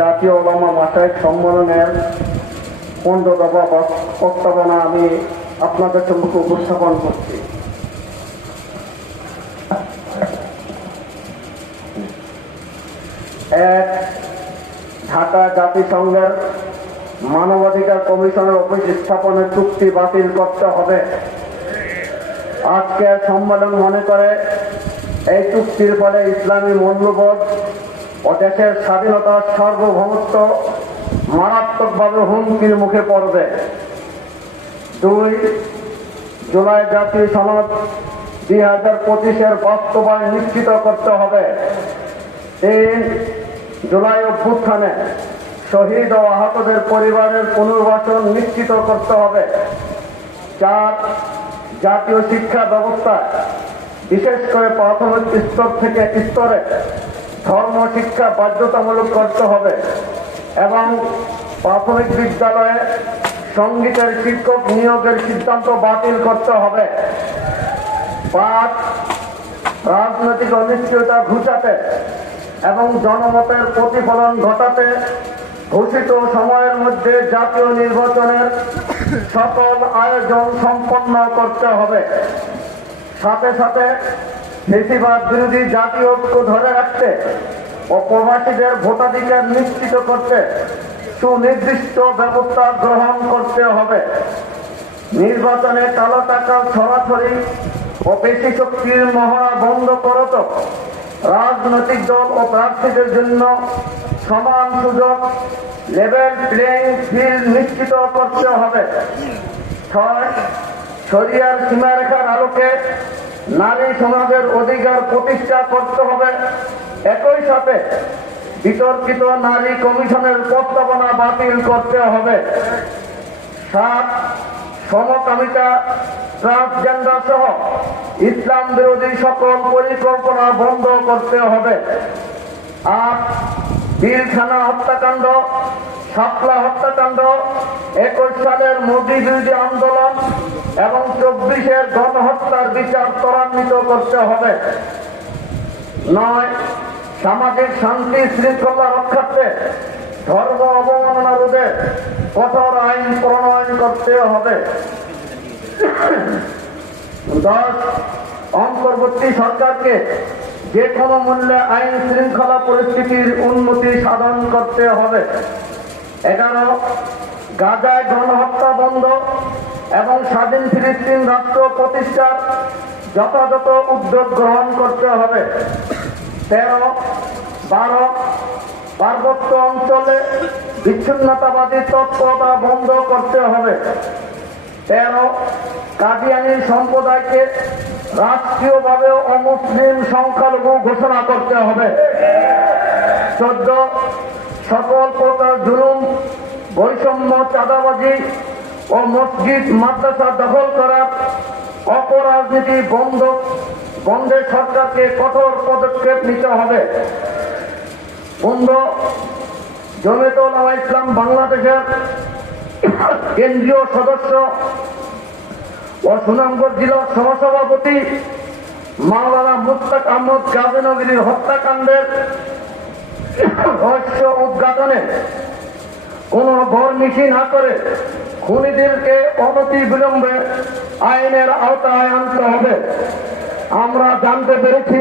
জাতীয় ওলামা মাসায়ক সম্মেলনের পনেরো দফা প্রস্তাবনা আমি আপনাদের সম্মুখে উপস্থাপন করছি। এক, ঢাকা জাতিসংঘের মানবাধিকার কমিশনের অফিস স্থাপনের চুক্তি বাতিল করতে হবে। আজকের সম্মেলন মনে করে এই চুক্তির ফলে ইসলামী মূল্যবোধ ও দেশের স্বাধীনতার সার্বভৌমত্ব মারাত্মকভাবে হুমকির মুখে পড়বে। দুই জুলাই জাতীয় সনদ দুই হাজার পঁচিশের বাস্তবায়ন নিশ্চিত করতে হবে। তিন জুলাই অভ্যুত্থানে শহীদ ও আহতদের পরিবারের পুনর্বাসন নিশ্চিত করতে হবে। চার জাতীয় শিক্ষা ব্যবস্থায় বিশেষ করে প্রাথমিক স্তর থেকে স্তরে ধর্ম শিক্ষা বাধ্যতামূলক করতে হবে। এবং প্রাথমিক বিদ্যালয়ে সঙ্গীতের শিক্ষক নিয়োগের সিদ্ধান্ত বাতিল করতে হবে। পাঁচ রাজনৈতিক অনিশ্চয়তা ঘুচাতে এবং জনমতের প্রতিফলন ঘটাতে ঘোষিত সময়ের মধ্যে জাতীয় নির্বাচনের সকল আয়োজন সম্পন্ন করতে হবে। সাথে সাথে বেশিরভাগ বিরোধী জাতীয় ঐক্য ধরে রাখতে ও প্রবাসীদের ভোটাধিকার নিশ্চিত করতে, সুনির্দিষ্ট ব্যবস্থা গ্রহণ করতে হবে। নির্বাচনে কালো টাকা ছড়াছড়ি ও পেশি শক্তির মহড়া বন্ধ করত রাজনৈতিক দল ও প্রার্থীদের জন্য সমান সুযোগ লেভেল প্লেইং ফিল্ড নিশ্চিত করতে হবে। ছয় শরিয়ার সীমারেখার আলোকে নারী সমাজের অধিকার প্রতিষ্ঠা করতে হবে। একই সাথে বিতর্কিত নারী কমিশনের প্রস্তাবনা বাতিল করতে হবে। সাত, সমকামিতা ট্রান্সজেন্ডার সহ ইসলাম বিরোধী সকল পরিকল্পনা বন্ধ করতে হবে। আট, বিলখানা হত্যাকাণ্ড, শাপলা হত্যাকাণ্ড একুশ সালের মোদী বিরোধী আন্দোলন এবং চব্বিশের গণহত্যার বিচার ত্বরান্বিত করতে হবে। নয়, সামাজিক শান্তি শৃঙ্খলা রক্ষার্থে ধর্ম অবমাননা রোধে কঠোর আইন প্রণয়ন করতে হবে। দশ, অন্তর্বর্তী সরকারকে যে কোনো মূল্যে আইন শৃঙ্খলা পরিস্থিতির উন্নতি সাধন করতে হবে। এগারো, গাজায় গণহত্যা বন্ধ এবং স্বাধীন ফিলিস্তিন রাষ্ট্র প্রতিষ্ঠার যথাযথ উদ্যোগ গ্রহণ করতে হবে। তেরো, বারো, পার্বত্য অঞ্চলে বিচ্ছিন্নতাবাদী তৎপরতা বন্ধ করতে হবে। তেরো, কাদিয়ানি সম্প্রদায়কে রাষ্ট্রীয়ভাবে অমুসলিম সংখ্যালঘু ঘোষণা করতে হবে। চোদ্দ, সকল প্রকার জুলুম, বৈষম্য, চাঁদাবাজি ও মসজিদ, মাদ্রাসা দখল করা, অপরাজনীতি বন্ধ, বন্ধে সরকারকে কঠোর পদক্ষেপ নিতে হবে। বন্ধ জমিয়ত ওলামা ইসলাম বাংলাদেশের কেন্দ্রীয় সদস্য ও সুনামগঞ্জ জেলার সহসভাপতি মাওলানা মুস্তাক আহমদ গাজনগরীর হত্যাকাণ্ডের রহস্য উদ্ঘাটনে কোন গরমিশি না করে খুনিদেরকে অনতি বিলম্বে আইনের আওতায় আনতে হবে। আমরা জানতে পেরেছি